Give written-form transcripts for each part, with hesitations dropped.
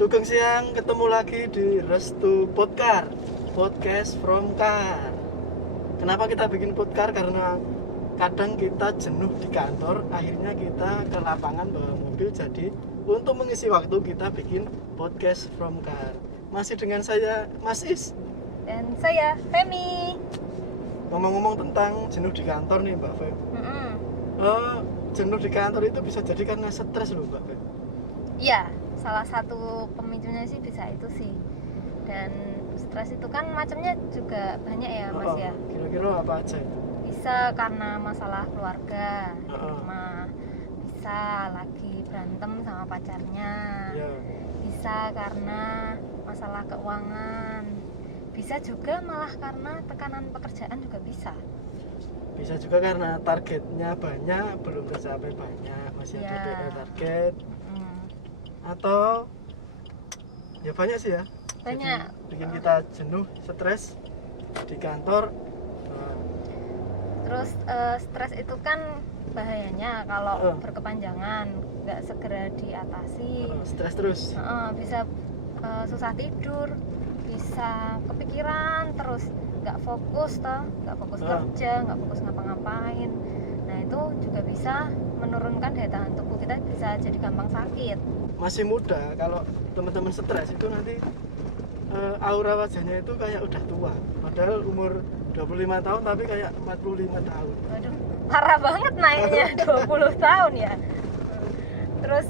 Sugeng siang, ketemu lagi di Restu Podcast from Car. Kenapa kita bikin podcast? Karena kadang kita jenuh di kantor, akhirnya kita ke lapangan bawa mobil. Jadi untuk mengisi waktu kita bikin podcast from Car. Masih dengan saya, Mas Is. Dan saya, Femi. Ngomong-ngomong tentang jenuh di kantor nih, Mbak Fem. Jenuh di kantor itu bisa jadi karena stres loh, Mbak Fem. Iya, salah satu pemicunya sih bisa itu sih. Dan stres itu kan macamnya juga banyak ya, Mas ya. Kira-kira apa aja itu? Bisa karena masalah keluarga di rumah, bisa lagi berantem sama pacarnya, bisa karena masalah keuangan, bisa juga malah karena tekanan pekerjaan juga bisa. Bisa juga karena targetnya banyak, belum tercapai banyak, masih ada PR target. Atau ya banyak sih ya. Banyak. Jadi, bikin kita jenuh, stres di kantor. Terus stres itu kan bahayanya kalau berkepanjangan, nggak segera diatasi. Stres terus. Bisa susah tidur, bisa kepikiran terus, nggak fokus kerja, nggak fokus ngapa-ngapain. Nah itu juga bisa menurunkan daya tahan tubuh kita, bisa jadi gampang sakit. Masih muda, kalau teman-teman stres itu nanti aura wajahnya itu kayak udah tua. Padahal umur 25 tahun tapi kayak 45 tahun. Waduh, parah banget naiknya 20 tahun ya. Terus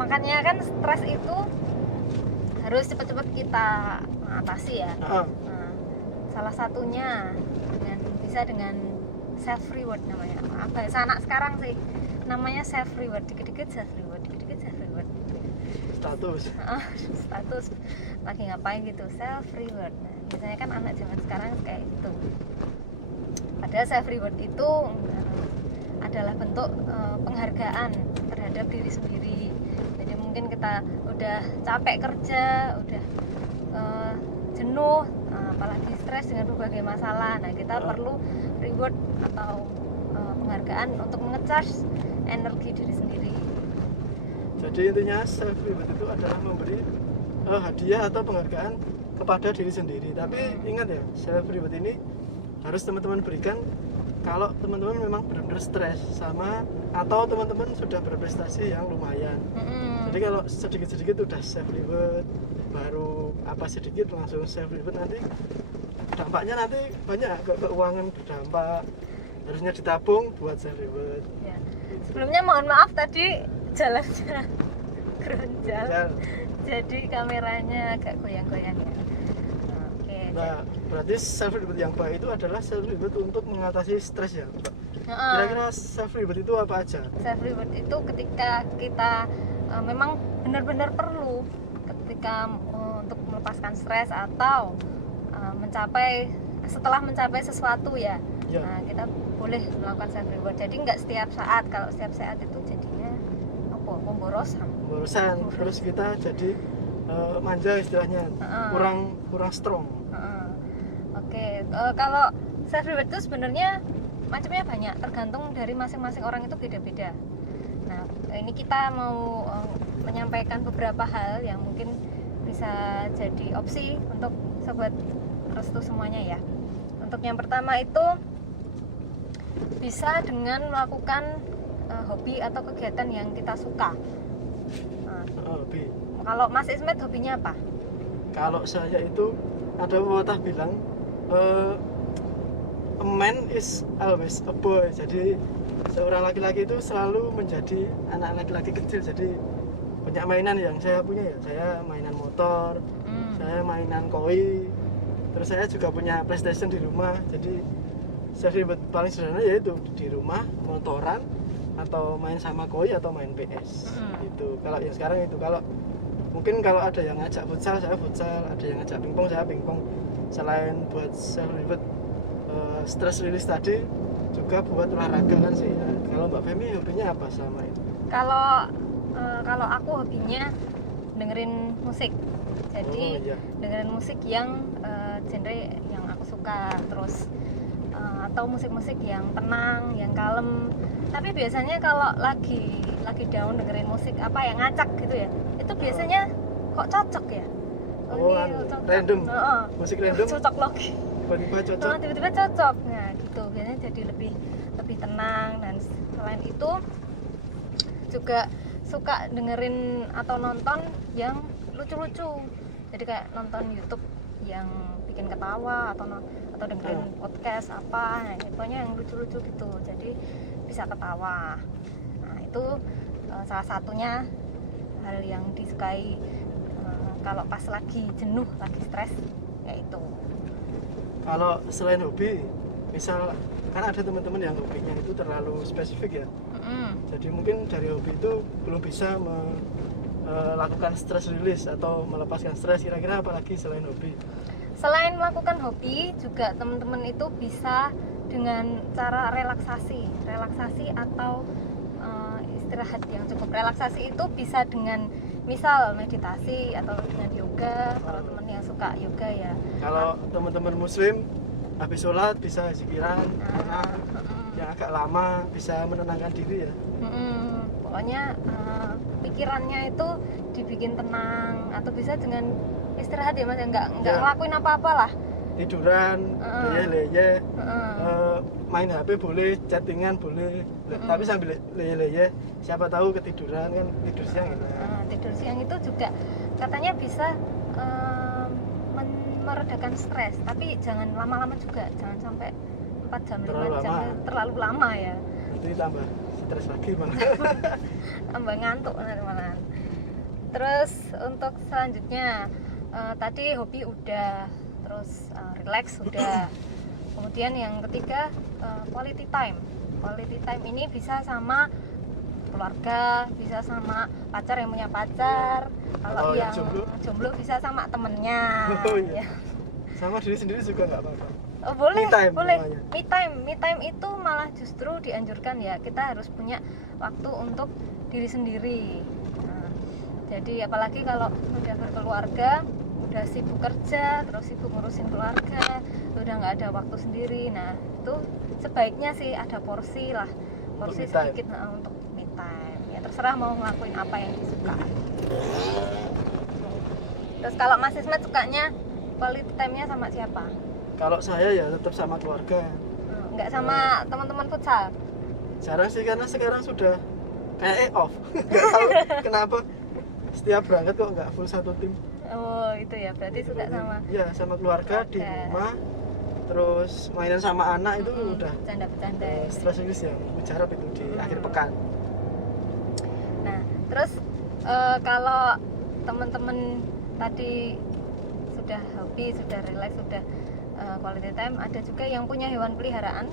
makanya kan stres itu harus cepat-cepat kita atasi ya. Salah satunya bisa dengan self reward namanya. Bahasa anak sekarang sih namanya self reward, dikit-dikit self reward. Status lagi ngapain gitu, self reward. Nah, biasanya kan anak zaman sekarang kayak gitu. Padahal self reward itu adalah bentuk penghargaan terhadap diri sendiri. Jadi mungkin kita udah capek kerja, udah jenuh, apalagi stres dengan berbagai masalah. Nah, kita perlu reward atau penghargaan untuk mengecharge energi diri sendiri. Jadi intinya self reward itu adalah memberi hadiah atau penghargaan kepada diri sendiri. Tapi ingat ya, self reward ini harus teman-teman berikan kalau teman-teman memang benar-benar stres sama atau teman-teman sudah berprestasi yang lumayan. Jadi kalau sedikit-sedikit udah self reward, baru apa sedikit langsung self reward, nanti dampaknya nanti banyak, keuangan berdampak. Harusnya ditabung buat self reward. Ya. Sebelumnya mohon maaf tadi jalannya keronjal, jadi kameranya agak goyang-goyang ya. Nah, berarti self reward yang baik itu adalah self reward untuk mengatasi stres ya, Mbak. Kira-kira self reward itu apa aja? Self reward itu ketika kita memang benar-benar perlu, ketika untuk melepaskan stres atau setelah mencapai sesuatu ya. Nah, kita boleh melakukan self reward. Jadi nggak setiap saat. Kalau setiap saat itu jadinya pemborosan. Terus kita jadi manja istilahnya, kurang strong. Kalau self reward itu sebenarnya macamnya banyak, tergantung dari masing-masing orang, itu beda-beda. Nah, ini kita mau menyampaikan beberapa hal yang mungkin bisa jadi opsi untuk sobat Restu semuanya ya. Untuk yang pertama itu bisa dengan melakukan hobi atau kegiatan yang kita suka. Hobi. Kalau Mas Ismet hobinya apa? Kalau saya itu ada pepatah bilang a man is always a boy. Jadi seorang laki-laki itu selalu menjadi anak laki-laki kecil. Jadi banyak mainan yang saya punya ya. Saya mainan motor, saya mainan koi. Terus saya juga punya PlayStation di rumah. Jadi self reward paling sederhana yaitu di rumah motoran atau main sama koi atau main PS. Itu kalau yang sekarang itu. Kalau mungkin kalau ada yang ngajak futsal, saya futsal. Ada yang ngajak pingpong, saya pingpong. Selain buat self reward, stress release tadi juga buat olahraga kan sih. Kalau Mbak Femi hobinya apa sama itu? Kalau aku hobinya dengerin musik. Jadi dengerin musik yang genre yang aku suka, terus atau musik-musik yang tenang, yang kalem. Tapi biasanya kalau lagi lagi down dengerin musik apa ya ngacak gitu ya, itu biasanya kok cocok ya. Oh, ini cocok. random. Heeh. Musik random Cocok lagi. tiba-tiba cocok. Tiba-tiba cocok. Nah, gitu. Biasanya jadi lebih tenang, dan selain itu juga suka dengerin atau nonton yang lucu-lucu. Jadi kayak nonton YouTube yang bikin ketawa atau dengerin podcast apa, nah, pokoknya yang lucu-lucu gitu. Jadi bisa ketawa. Nah, itu salah satunya hal yang disukai kalau pas lagi jenuh, lagi stres, yaitu. Kalau selain hobi, misal kan ada teman-teman yang hobinya itu terlalu spesifik ya. Jadi mungkin dari hobi itu belum bisa melakukan stress release atau melepaskan stres. Kira-kira apalagi selain hobi? Selain melakukan hobi, juga teman-teman itu bisa dengan cara relaksasi atau istirahat yang cukup. Relaksasi itu bisa dengan misal meditasi atau dengan yoga, kalau teman yang suka yoga ya. Kalau teman-teman muslim habis sholat bisa zikiran, yang agak lama bisa menenangkan diri ya. Pokoknya pikirannya itu dibikin tenang, atau bisa dengan istirahat ya Mas, nggak ngelakuin apa-apa lah. Tiduran, leye-leye, main HP boleh, chattingan boleh, tapi sambil leye-leye, siapa tahu ketiduran kan, tidur siang enak. Tidur siang itu juga katanya bisa meredakan stres, tapi jangan lama-lama juga, jangan sampai 4 jam, 5 jam, terlalu lama ya. Nanti tambah stres lagi malah. Tambah ngantuk malah. Terus untuk selanjutnya, tadi hobi udah, terus relax udah. Kemudian yang ketiga, quality time. Quality time ini bisa sama keluarga, bisa sama pacar yang punya pacar. Kalau yang jomblo bisa sama temennya. Oh, iya. Ya. Sama diri sendiri juga nggak apa-apa. Oh, boleh, Me time, boleh. namanya. Me time itu malah justru dianjurkan ya. Kita harus punya waktu untuk diri sendiri. Nah, jadi apalagi kalau udah berkeluarga, udah sibuk kerja, terus sibuk ngurusin keluarga, udah nggak ada waktu sendiri. Nah, itu sebaiknya sih ada porsi lah, porsi sedikit untuk me time. Ya terserah mau ngelakuin apa yang disuka. Terus kalau Mas Ismet sukanya quality time-nya sama siapa? Kalau saya ya tetap sama keluarga. Nggak sama teman-teman futsal? Jarang sih, karena sekarang sudah kayak off. Nggak tahu kenapa setiap berangkat kok nggak full satu tim. Oh itu ya, berarti suka sama. Ya sama keluarga di rumah, terus mainan sama anak itu udah bercanda-bercanda. Stress release yang mujarab itu di akhir pekan. Nah terus kalau teman-teman tadi sudah hobi, sudah relax, sudah quality time, ada juga yang punya hewan peliharaan.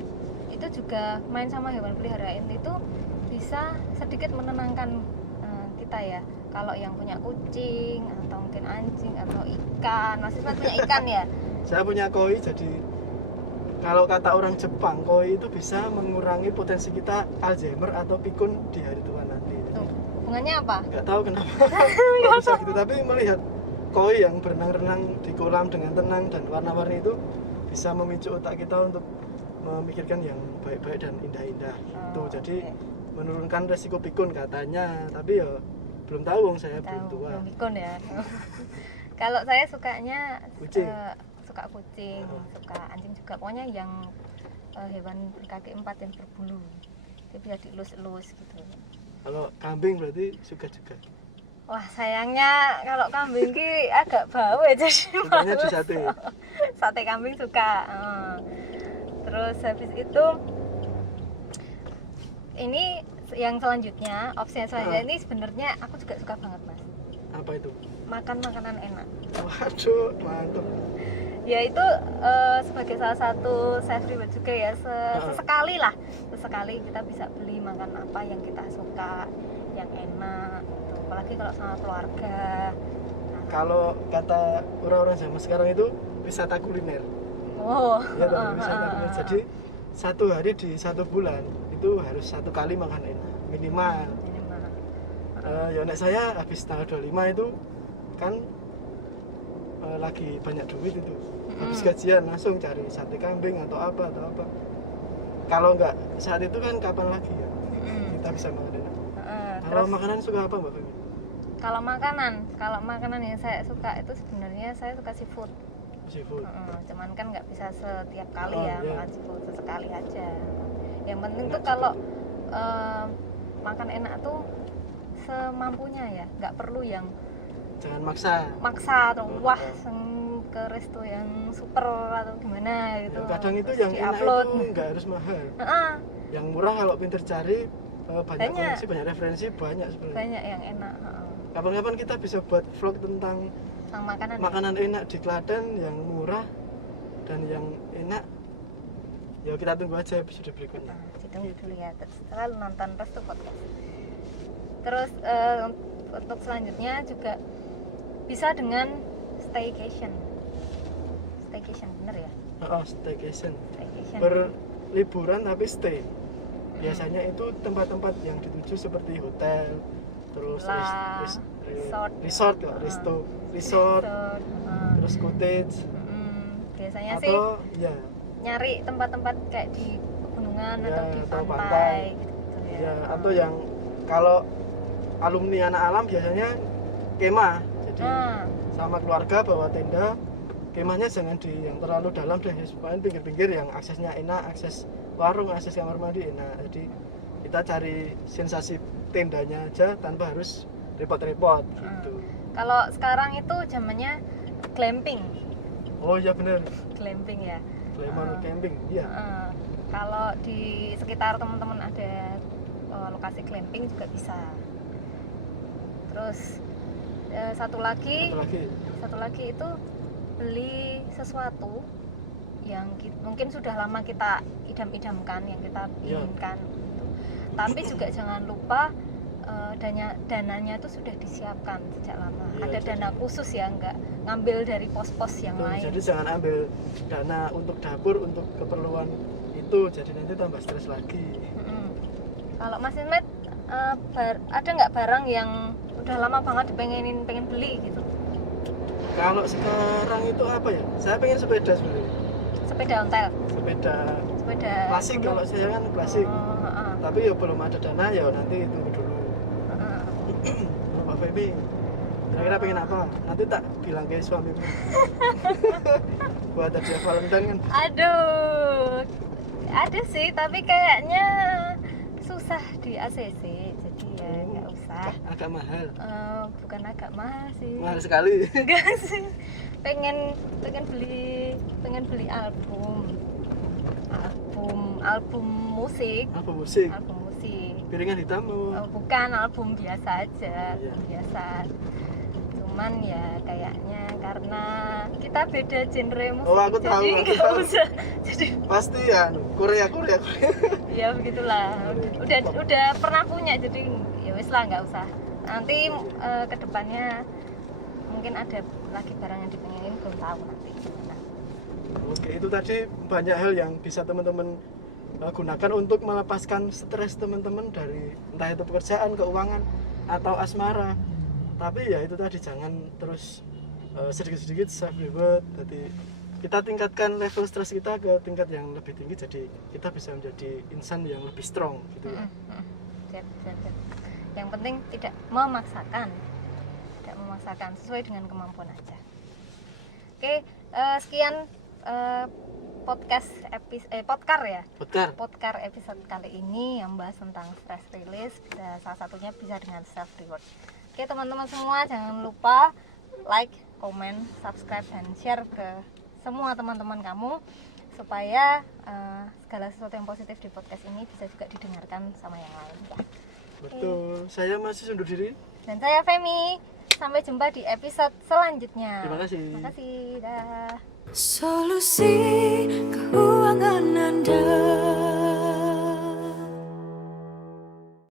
Itu juga main sama hewan peliharaan itu bisa sedikit menenangkan kita ya. Kalau yang punya kucing atau mungkin anjing atau ikan, Mas Ismet punya ikan ya? Saya punya koi, jadi kalau kata orang Jepang, koi itu bisa mengurangi potensi kita Alzheimer atau pikun di hari tua nanti. Hubungannya apa? Nggak tahu kenapa kok bisa gitu, tapi melihat koi yang berenang-renang di kolam dengan tenang dan warna-warni itu bisa memicu otak kita untuk memikirkan yang baik-baik dan indah-indah. Jadi menurunkan resiko pikun katanya, tapi ya belum tahu, saya belum tua. Belum pikun ya. Kalau saya sukanya kucing. Suka kucing, suka anjing juga. Pokoknya yang hewan berkaki 4 yang berbulu. Dia bisa dielus-elus gitu. Kalau kambing berarti suka juga. Wah, sayangnya kalau kambing ki agak bau ya, jadi sukanya di sate. Sate kambing suka. Terus habis itu ini yang selanjutnya, opsi yang selanjutnya ini sebenarnya aku juga suka banget Mas. Apa itu? Makan makanan enak. Waduh, mantap. Ya itu sebagai salah satu self reward juga ya, sesekali lah, sesekali kita bisa beli makan apa yang kita suka, yang enak gitu. Apalagi kalau sama keluarga. Kalau kata orang-orang zaman sekarang itu wisata kuliner. Oh, ya wisata kuliner. Jadi satu hari di 1 bulan itu harus 1 kali makan enak minimal. Ya nek saya habis tanggal 25 itu kan lagi banyak duit itu, habis gajian langsung cari sate kambing atau apa. Kalau nggak saat itu kan kapan lagi ya kita bisa makan enak. Kalau makanan suka apa Mbak Femi? Kalau makanan yang saya suka itu sebenarnya saya suka seafood. Cuman kan nggak bisa setiap kali makan seafood, sesekali aja. Yang penting tuh kalau makan enak tuh semampunya ya, nggak perlu yang jangan maksa atau wah ke resto yang super atau gimana gitu. Ya, kadang itu yang enak itu nggak harus mahal. Yang murah kalau pinter cari banyak referensi banyak sebenarnya. Banyak yang enak. Kapan-kapan kita bisa buat vlog tentang makanan enak di Klaten yang murah dan yang enak. Ya kita tunggu aja episode berikutnya. Ditunggu dulu ya, terus selalu nonton Restu Podcast. Terus untuk selanjutnya juga bisa dengan staycation bener ya? Staycation. Berliburan tapi stay. Biasanya itu tempat-tempat yang dituju seperti hotel, terus resort, terus cottage. Biasanya atau, sih ya, nyari tempat-tempat kayak di pegunungan atau di pantai gitu ya. Ya, atau yang kalau alumni anak alam biasanya kemah. Jadi sama keluarga bawa tenda. Kemahnya jangan di yang terlalu dalam deh, supaya pinggir-pinggir yang aksesnya enak, akses warung, akses kamar mandi enak. Jadi kita cari sensasi tendanya aja tanpa harus repot-repot gitu. Kalau sekarang itu zamannya glamping. Oh iya benar. Glamping ya. Camping, iya. Kalau di sekitar teman-teman ada lokasi glamping juga bisa. Terus satu lagi itu beli sesuatu yang mungkin sudah lama kita idam-idamkan, yang kita inginkan gitu. Tapi juga jangan lupa dananya itu sudah disiapkan sejak lama. Ada dana khusus ya, nggak ngambil dari pos-pos yang lain. Jadi jangan ambil dana untuk dapur untuk keperluan itu, jadi nanti tambah stres lagi. Kalau Mas Ismet ada nggak barang yang udah lama banget pengen beli gitu? Kalau sekarang itu apa ya? Saya pengen sepeda sebenarnya. Sepeda ontel. Sepeda klasik, kalau saya kan klasik. Tapi ya belum ada dana, ya nanti tunggu dulu. Pak Femi, kira-kira pengen apa? Nanti tak bilang ke suamimu. Buat hadiah Valentine kan. Aduh, ada sih, tapi kayaknya susah di ACC, jadi ya nggak usah. Agak mahal. Bukan agak mahal sih. Mahal sekali. Enggak sih. Pengen beli album musik. Piringan hitam. Bukan, album biasa aja. Biasa. Cuman ya kayaknya karena kita beda genre musik. Oh, aku tahu. Jadi nggak usah. Jadi pasti ya Korea. Ya begitulah. Udah pernah punya, jadi ya wis lah, nggak usah. Nanti kedepannya mungkin ada lagi barang yang dipengenin, belum tahu nanti. Oke, itu tadi banyak hal yang bisa teman-teman gunakan untuk melepaskan stres teman-teman dari entah itu pekerjaan, keuangan, atau asmara. Tapi ya itu tadi, jangan terus sedikit-sedikit self reward. Jadi kita tingkatkan level stres kita ke tingkat yang lebih tinggi, jadi kita bisa menjadi insan yang lebih strong gitu ya. Siap. Yang penting tidak memaksakan, sesuai dengan kemampuan aja. Oke, sekian podcast episode kali ini yang bahas tentang stress release. Salah satunya bisa dengan self reward. Oke teman-teman semua, jangan lupa like, comment, subscribe, dan share ke semua teman-teman kamu supaya segala sesuatu yang positif di podcast ini bisa juga didengarkan sama yang lain ya. Betul. Saya masih undur diri. Dan saya Femi. Sampai jumpa di episode selanjutnya. Terima kasih. Dah. Solusi keuangan Anda.